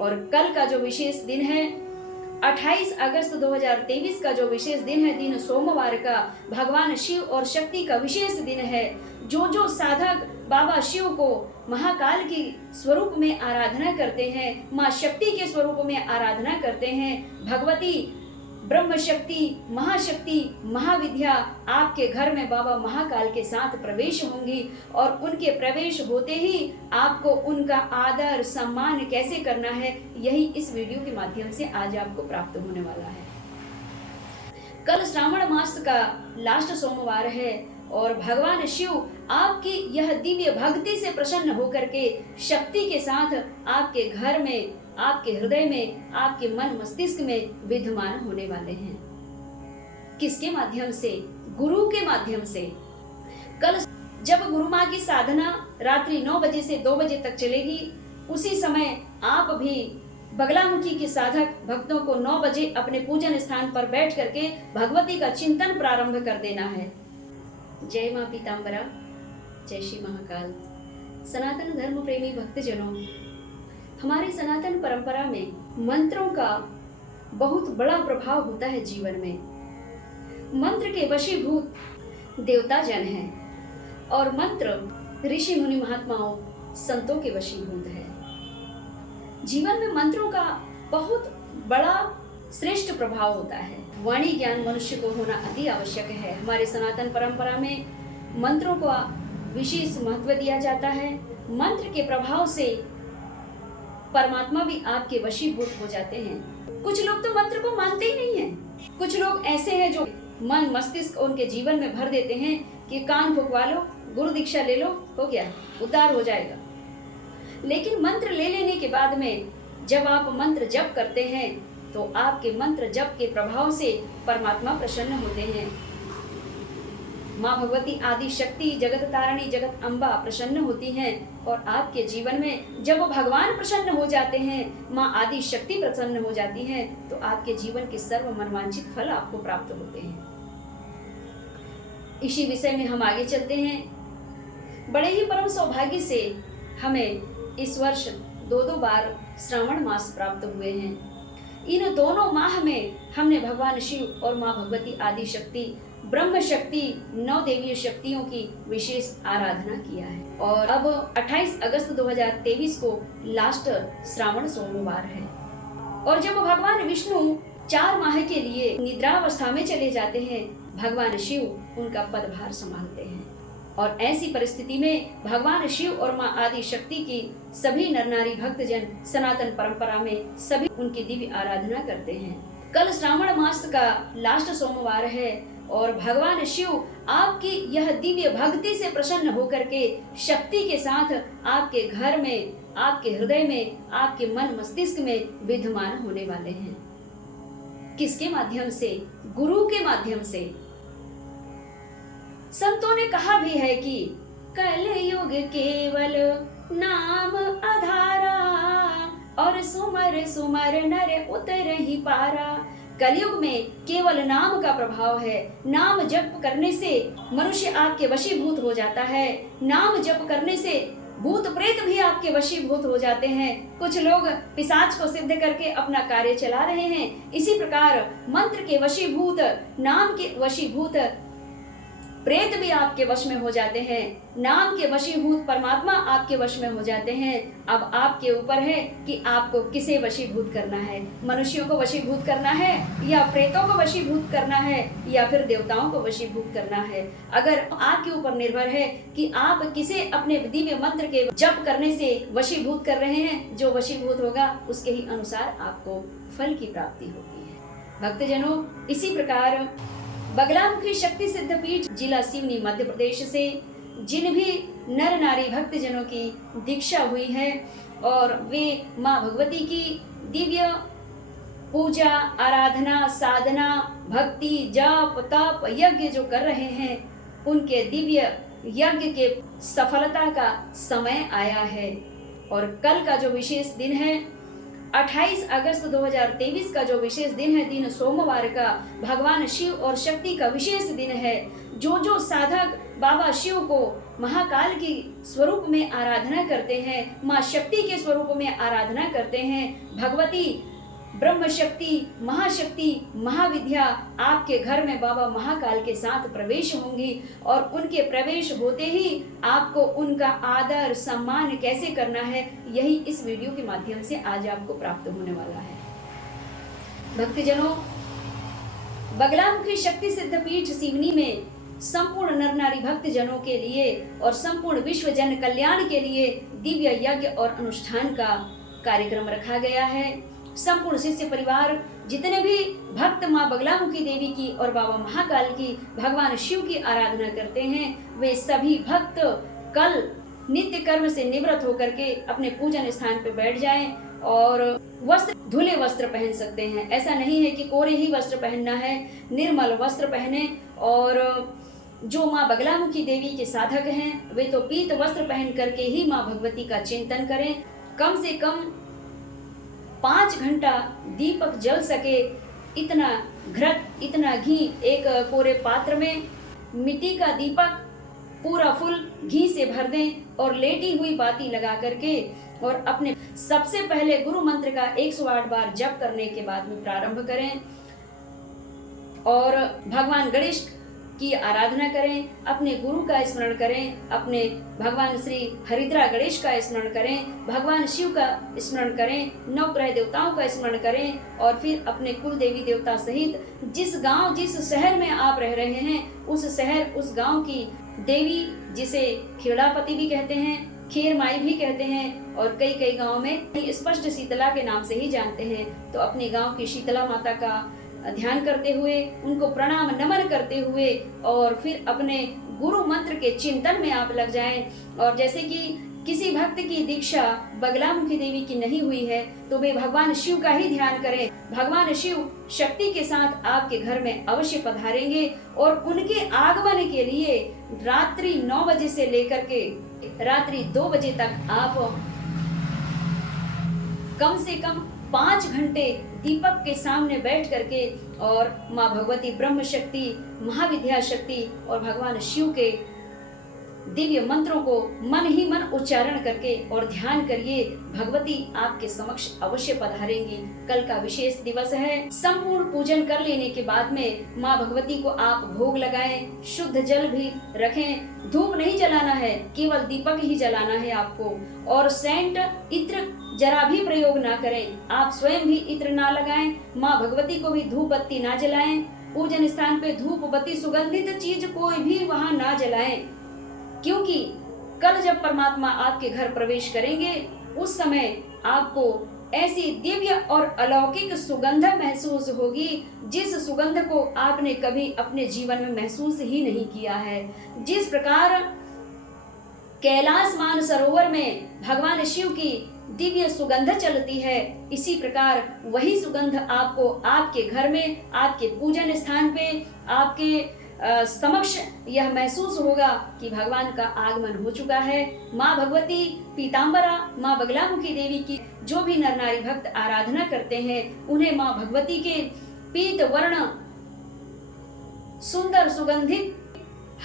और कल का जो विशेष दिन है 28 अगस्त 2023 का जो विशेष दिन है, दिन सोमवार का, भगवान शिव और शक्ति का विशेष दिन है। जो साधक बाबा शिव को महाकाल की स्वरूप में आराधना करते हैं, माँ शक्ति के स्वरूप में आराधना करते हैं, भगवती ब्रह्म शक्ति, महाशक्ति, महाविद्या आपके घर में बाबा महाकाल के साथ प्रवेश होंगी और उनके प्रवेश होते ही आपको उनका आदर सम्मान कैसे करना है, यही इस वीडियो के माध्यम से आज आपको प्राप्त होने वाला है। कल श्रावण मास का लास्ट सोमवार है और भगवान शिव आपकी यह दिव्य भक्ति से प्रसन्न होकर के शक्ति के साथ आपके घर में, आपके हृदय में, आपके मन मस्तिष्क में विद्यमान होने वाले हैं। किसके माध्यम से? गुरु के माध्यम से। कल जब गुरु माँ की साधना रात्रि 9 बजे से 2 बजे तक चलेगी, उसी समय आप भी बगलामुखी के साधक भक्तों को 9 बजे अपने पूजन स्थान पर बैठ करके भगवती का चिंतन प्रारंभ कर देना है। जय माँ पीताम्बरा, जय श्री महाकाल। सनातन धर्म प्रेमी भक्तजनों, हमारी सनातन परंपरा में मंत्रों का बहुत बड़ा प्रभाव होता है जीवन में। मंत्र के वशीभूत देवता जन हैं और मंत्र ऋषि मुनि महात्माओं संतों के वशीभूत है। जीवन में मंत्रों का बहुत बड़ा श्रेष्ठ प्रभाव होता है। वाणी ज्ञान मनुष्य को होना अति आवश्यक है। हमारे सनातन परंपरा में मंत्रों को विशेष महत्व दिया जाता है। मंत्र के प्रभाव से परमात्मा भी आपके वशीभूत हो जाते हैं। कुछ लोग तो मंत्र को मानते ही नहीं हैं। कुछ लोग ऐसे हैं जो मन मस्तिष्क उनके जीवन में भर देते हैं कि कान फुकवा लो, गुरु दीक्षा ले लो, हो गया, उद्धार हो जाएगा। लेकिन मंत्र ले लेने के बाद में जब आप मंत्र जप करते हैं तो आपके मंत्र जप के प्रभाव से परमात्मा प्रसन्न होते हैं। माँ भगवती आदि शक्ति, जगत तारिणी, जगत अम्बा प्रसन्न होती हैं और आपके जीवन में जब भगवान प्रसन्न हो जाते हैं, माँ आदि शक्ति प्रसन्न हो जाती हैं, तो आपके जीवन के सर्व मनवांछित फल आपको प्राप्त होते हैं। इसी विषय में हम आगे चलते हैं। बड़े ही परम सौभाग्य से हमें इस वर्ष 2 बार श्रावण मास प्राप्त हुए हैं। इन दोनों माह में हमने भगवान शिव और माँ भगवती आदि शक्ति, ब्रह्म शक्ति, 9 देवीय शक्तियों की विशेष आराधना किया है। और अब 28 अगस्त 2023 को लास्ट श्रावण सोमवार है और जब भगवान विष्णु 4 माह के लिए निद्रावस्था में चले जाते हैं, भगवान शिव उनका पदभार संभालते हैं और ऐसी परिस्थिति में भगवान शिव और माँ आदि शक्ति की सभी नर नारी भक्तजन भक्तजन परंपरा में सभी उनकी दिव्य आराधना करते हैं। कल श्रावण मास का लास्ट सोमवार है और भगवान शिव आपकी यह दिव्य भक्ति से प्रसन्न होकर के शक्ति के साथ आपके घर में, आपके हृदय में, आपके मन मस्तिष्क में विद्यमान होने वाले हैं। किसके माध्यम से? गुरु के माध्यम से। संतों ने कहा भी है कि कलयुग केवल नाम आधारा और सुमर सुमर नर उतर ही पारा। कलयुग में केवल नाम का प्रभाव है। नाम जप करने से मनुष्य आपके वशीभूत हो जाता है। नाम जप करने से भूत प्रेत भी आपके वशीभूत हो जाते हैं। कुछ लोग पिशाच को सिद्ध करके अपना कार्य चला रहे हैं। इसी प्रकार मंत्र के वशीभूत, नाम के वशीभूत प्रेत भी आपके वश में हो जाते हैं। नाम के वशीभूत परमात्मा आपके वश में हो जाते हैं। अब आपके ऊपर है कि आपको किसे वशीभूत करना है। मनुष्यों को वशीभूत करना है या प्रेतों को वशीभूत करना है या फिर देवताओं को वशीभूत करना है। अगर आपके ऊपर निर्भर है कि आप किसे अपने दिव्य मंत्र के जप करने से वशीभूत कर रहे हैं, जो वशीभूत होगा उसके ही अनुसार आपको फल की प्राप्ति होती है। भक्तजनों, इसी प्रकार बगलामुखी शक्ति सिद्धपीठ, जिला सिवनी, मध्य प्रदेश से जिन भी नर नारी भक्तजनों की दीक्षा हुई है और वे माँ भगवती की दिव्य पूजा, आराधना, साधना, भक्ति, जप, तप, यज्ञ जो कर रहे हैं, उनके दिव्य यज्ञ के सफलता का समय आया है। और कल का जो विशेष दिन है 28 अगस्त 2023 का जो विशेष दिन है, दिन सोमवार का, भगवान शिव और शक्ति का विशेष दिन है। जो साधक बाबा शिव को महाकाल की स्वरूप में आराधना करते हैं, माँ शक्ति के स्वरूप में आराधना करते हैं, भगवती ब्रह्म शक्ति, महाशक्ति, महाविद्या आपके घर में बाबा महाकाल के साथ प्रवेश होंगी और उनके प्रवेश होते ही आपको उनका आदर सम्मान कैसे करना है, यही इस वीडियो के माध्यम से आज आपको प्राप्त होने वाला है। भक्तजनों, बगलामुखी शक्ति सिद्ध पीठ सिवनी में संपूर्ण नर नारी भक्त जनों के लिए और संपूर्ण विश्व जन कल्याण के लिए दिव्य यज्ञ और अनुष्ठान का कार्यक्रम रखा गया है। संपूर्ण शिष्य परिवार जितने भी भक्त माँ बगलामुखी देवी की और बाबा महाकाल की, भगवान शिव की आराधना करते हैं, वे सभी भक्त कल नित्य कर्म से निवृत्त होकर के अपने पूजन स्थान पर बैठ जाएं और वस्त्र धुले वस्त्र पहन सकते हैं। ऐसा नहीं है कि कोरे ही वस्त्र पहनना है, निर्मल वस्त्र पहने। और जो माँ बगलामुखी देवी के साधक हैं वे तो पीत वस्त्र पहन करके ही माँ भगवती का चिंतन करें। कम से कम 5 घंटा दीपक जल सके इतना घृत, इतना घी एक कोरे पात्र में, मिट्टी का दीपक पूरा फुल घी से भर दें और लेटी हुई बाती लगा करके और अपने सबसे पहले गुरु मंत्र का 108 बार जप करने के बाद में प्रारंभ करें और भगवान गणेश की आराधना करें, अपने गुरु का स्मरण करें, अपने भगवान श्री हरिद्रा गणेश का स्मरण करें, भगवान शिव का स्मरण करें, 9 ग्रह देवताओं का स्मरण करें और फिर अपने कुल देवी देवता सहित जिस गांव जिस शहर में आप रह रहे हैं उस शहर उस गांव की देवी, जिसे खीड़ापति भी कहते हैं, खीर माई भी कहते हैं और कई गांव में स्पष्ट शीतला के नाम से ही जानते हैं, तो अपने गांव की शीतला माता का ध्यान करते हुए, उनको प्रणाम नमन करते हुए और फिर अपने गुरु मंत्र के चिंतन में आप लग जाएं। और जैसे कि किसी भक्त की दीक्षा बगलामुखी देवी की नहीं हुई है तो वे भगवान शिव का ही ध्यान करें। भगवान शिव शक्ति के साथ आपके घर में अवश्य पधारेंगे और उनके आगमन के लिए रात्रि 9 बजे से लेकर के रात्रि 2 बजे तक आप कम से कम 5 घंटे दीपक के सामने बैठ करके और माँ भगवती ब्रह्म शक्ति, महाविद्या शक्ति और भगवान शिव के दिव्य मंत्रों को मन ही मन उच्चारण करके और ध्यान करिए। भगवती आपके समक्ष अवश्य पधारेंगी। कल का विशेष दिवस है। संपूर्ण पूजन कर लेने के बाद में माँ भगवती को आप भोग लगाएं, शुद्ध जल भी रखें, धूप नहीं जलाना है, केवल दीपक ही जलाना है आपको। और सेंट, इत्र जरा भी प्रयोग ना करें, आप स्वयं भी इत्र ना लगाएं, माँ भगवती को भी धूप बत्ती ना जलाएं, पूजन स्थान पे धूप बत्ती सुगंधित चीज कोई भी वहां ना जलाएं, क्योंकि कल जब परमात्मा आपके घर प्रवेश करेंगे उस समय आपको ऐसी दिव्य और अलौकिक सुगंध महसूस होगी जिस सुगंध को आपने कभी अपने जीवन में महसूस ही नहीं किया है। जिस प्रकार कैलाश मानसरोवर में भगवान शिव की दिव्य सुगंध चलती है, इसी प्रकार वही सुगंध आपको आपके घर में, आपके पूजन स्थान पे, आपके समक्ष यह महसूस होगा कि भगवान का आगमन हो चुका है। माँ भगवती पीताम्बरा, माँ बगलामुखी देवी की जो भी नर नारी भक्त आराधना करते हैं उन्हें माँ भगवती के पीत वर्ण सुंदर सुगंधित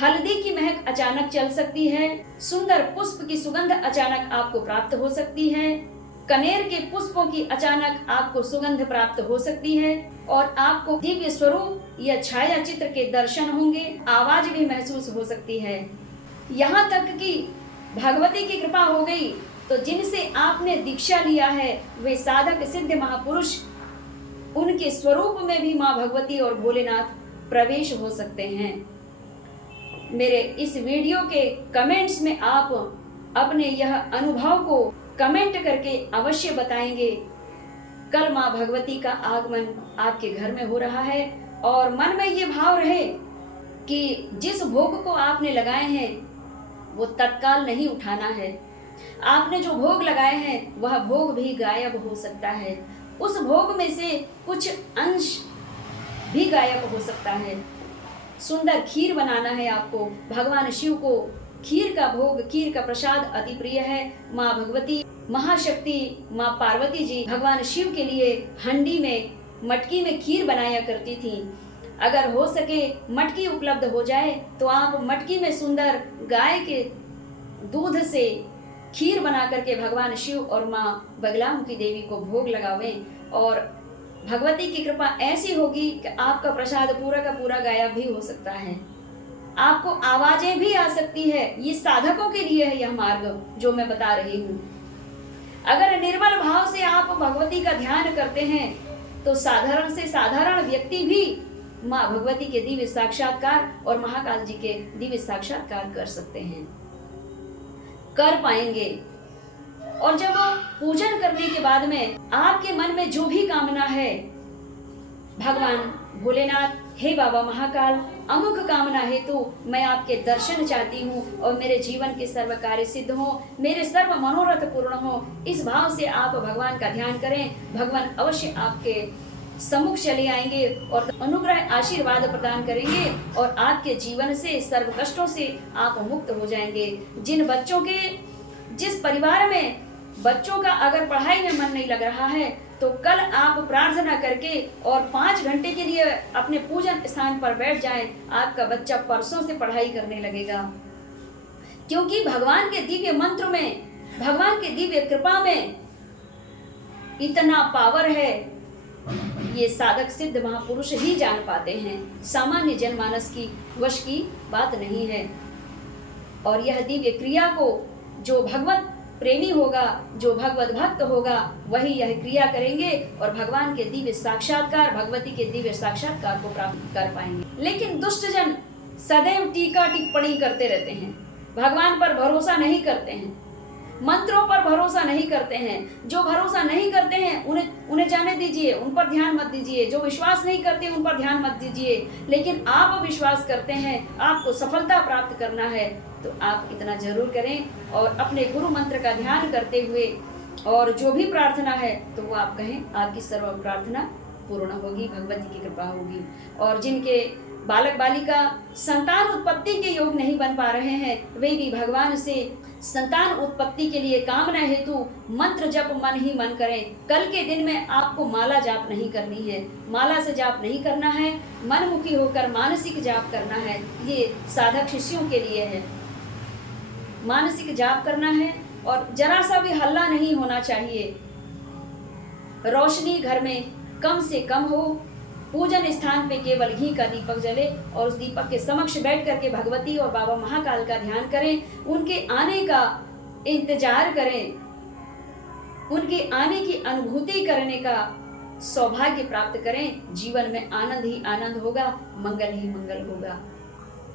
हल्दी की महक अचानक चल सकती है, सुंदर पुष्प की सुगंध अचानक आपको प्राप्त हो सकती है, कनेर के पुष्पों की अचानक आपको सुगंध प्राप्त हो सकती है और आपको दिव्य स्वरूप या छाया चित्र के दर्शन होंगे, आवाज भी महसूस हो सकती है। यहाँ तक कि भगवती की कृपा हो गई तो जिनसे आपने दीक्षा लिया है वे साधक सिद्ध महापुरुष, उनके स्वरूप में भी माँ भगवती और भोलेनाथ प्रवेश हो सकते हैं। मेरे इस वीडियो के कमेंट्स में आप अपने यह अनुभव को कमेंट करके अवश्य बताएंगे। कल माँ भगवती का आगमन आपके घर में हो रहा है और मन में ये भाव रहे कि जिस भोग को आपने लगाए हैं वो तत्काल नहीं उठाना है। आपने जो भोग लगाए हैं वह भोग भी गायब हो सकता है, उस भोग में से कुछ अंश भी गायब हो सकता है। सुंदर खीर बनाना है आपको, भगवान शिव को खीर का भोग, खीर का प्रसाद अति प्रिय है। माँ भगवती, महाशक्ति, माँ पार्वती जी भगवान शिव के लिए हंडी में, मटकी में खीर बनाया करती थी। अगर हो सके मटकी उपलब्ध हो जाए तो आप मटकी में सुंदर गाय के दूध से खीर बना करके भगवान शिव और माँ बगलामुखी देवी को भोग लगावें और भगवती की कृपा ऐसी होगी कि आपका प्रसाद पूरा का पूरा गायब भी हो सकता है, आपको आवाजें भी आ सकती है। ये साधकों के लिए है यह मार्ग जो मैं बता रही हूँ। अगर निर्मल भाव से आप भगवती का ध्यान करते हैं तो साधारण से साधारण व्यक्ति भी माँ भगवती के दिव्य साक्षात्कार और महाकाल जी के दिव्य साक्षात्कार कर सकते हैं, कर पाएंगे। और जब पूजन करने के बाद में आपके मन में जो भी कामना है, भगवान भोलेनाथ, हे बाबा महाकाल, अमुक कामना हेतु मैं आपके दर्शन चाहती हूँ और मेरे जीवन के सर्व कार्य सिद्ध हो, मेरे सर्व मनोरथ पूर्ण हो, इस भाव से आप भगवान का ध्यान करें। भगवान अवश्य आपके सम्मुख चले आएंगे और अनुग्रह आशीर्वाद प्रदान करेंगे और आपके जीवन से सर्व कष्टों से आप मुक्त हो जाएंगे। जिस परिवार में बच्चों का अगर पढ़ाई में मन नहीं लग रहा है तो कल आप प्रार्थना करके और 5 घंटे के लिए अपने पूजन स्थान पर बैठ जाएं, आपका बच्चा परसों से पढ़ाई करने लगेगा। क्योंकि भगवान के दिव्य मंत्र में, भगवान के दिव्य कृपा में इतना पावर है, ये साधक सिद्ध महापुरुष ही जान पाते हैं, सामान्य जनमानस की वश की बात नहीं है। और यह दिव्य क्रिया को जो भगवत प्रेमी होगा, जो भगवत भक्त होगा, वही यह क्रिया करेंगे और भगवान के दिव्य साक्षात्कार, भगवती के दिव्य साक्षात्कार को प्राप्त कर पाएंगे। लेकिन दुष्ट जन सदैव टीका टिप्पणी करते रहते हैं, भगवान पर भरोसा नहीं करते हैं, मंत्रों पर भरोसा नहीं करते हैं। जो भरोसा नहीं करते हैं उन्हें जाने दीजिए, उन पर ध्यान मत दीजिए। जो विश्वास नहीं करते उन पर ध्यान मत दीजिए। लेकिन आप विश्वास करते हैं, आपको सफलता प्राप्त करना है तो आप इतना जरूर करें और अपने गुरु मंत्र का ध्यान करते हुए और जो भी प्रार्थना है तो वो आप कहें, आपकी सर्व प्रार्थना पूर्ण होगी, भगवती की कृपा होगी। और जिनके बालक बालिका संतान उत्पत्ति के योग नहीं बन पा रहे हैं, वे भी भगवान से संतान उत्पत्ति के लिए कामना हेतु मंत्र जप मन ही मन करें। कल के दिन में आपको माला जाप नहीं करनी है, माला से जाप नहीं करना है, मनमुखी होकर मानसिक जाप करना है। ये साधक शिष्यों के लिए है, मानसिक जाप करना है और जरा सा भी हल्ला नहीं होना चाहिए। रोशनी घर में कम से कम हो, पूजन स्थान पे केवल घी का दीपक जले और उस दीपक के समक्ष बैठ करके भगवती और बाबा महाकाल का ध्यान करें, उनके आने का इंतजार करें, उनके आने की अनुभूति करने का सौभाग्य प्राप्त करें। जीवन में आनंद ही आनंद होगा, मंगल ही मंगल होगा।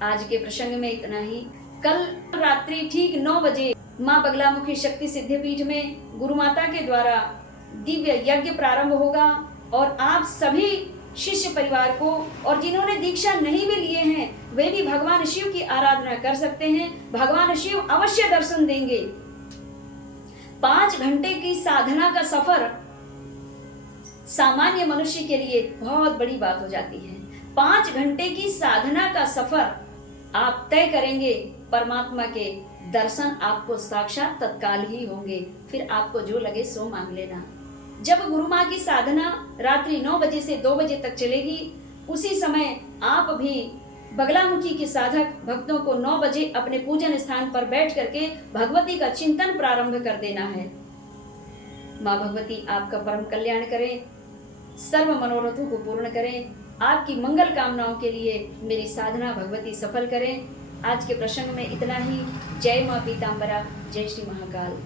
आज के प्रसंग में इतना ही। कल रात्रि ठीक 9 बजे माँ बगलामुखी शक्ति सिद्धिपीठ में गुरु माता के द्वारा दिव्य यज्ञ प्रारंभ होगा और आप सभी शिष्य परिवार को और जिन्होंने दीक्षा नहीं भी लिए हैं वे भी भगवान शिव की आराधना कर सकते हैं। भगवान शिव अवश्य दर्शन देंगे। 5 घंटे की साधना का सफर सामान्य मनुष्य के लिए बहुत बड़ी बात हो जाती है। 5 घंटे की साधना का सफर आप तय करेंगे, परमात्मा के दर्शन आपको साक्षात तत्काल ही होंगे। फिर आपको जो लगे सो मांग लेना। जब गुरु माँ की साधना रात्रि 9 बजे से 2 बजे तक चलेगी, उसी समय आप भी बगलामुखी के साधक भक्तों को 9 बजे अपने पूजन स्थान पर बैठ करके भगवती का चिंतन प्रारंभ कर देना है। माँ भगवती आपका परम कल्याण करें, सर्व मनोरथों को पूर्ण करें, आपकी मंगल कामनाओं के लिए मेरी साधना भगवती सफल करें। आज के प्रसंग में इतना ही। जय माँ पीताम्बरा, जय श्री महाकाल।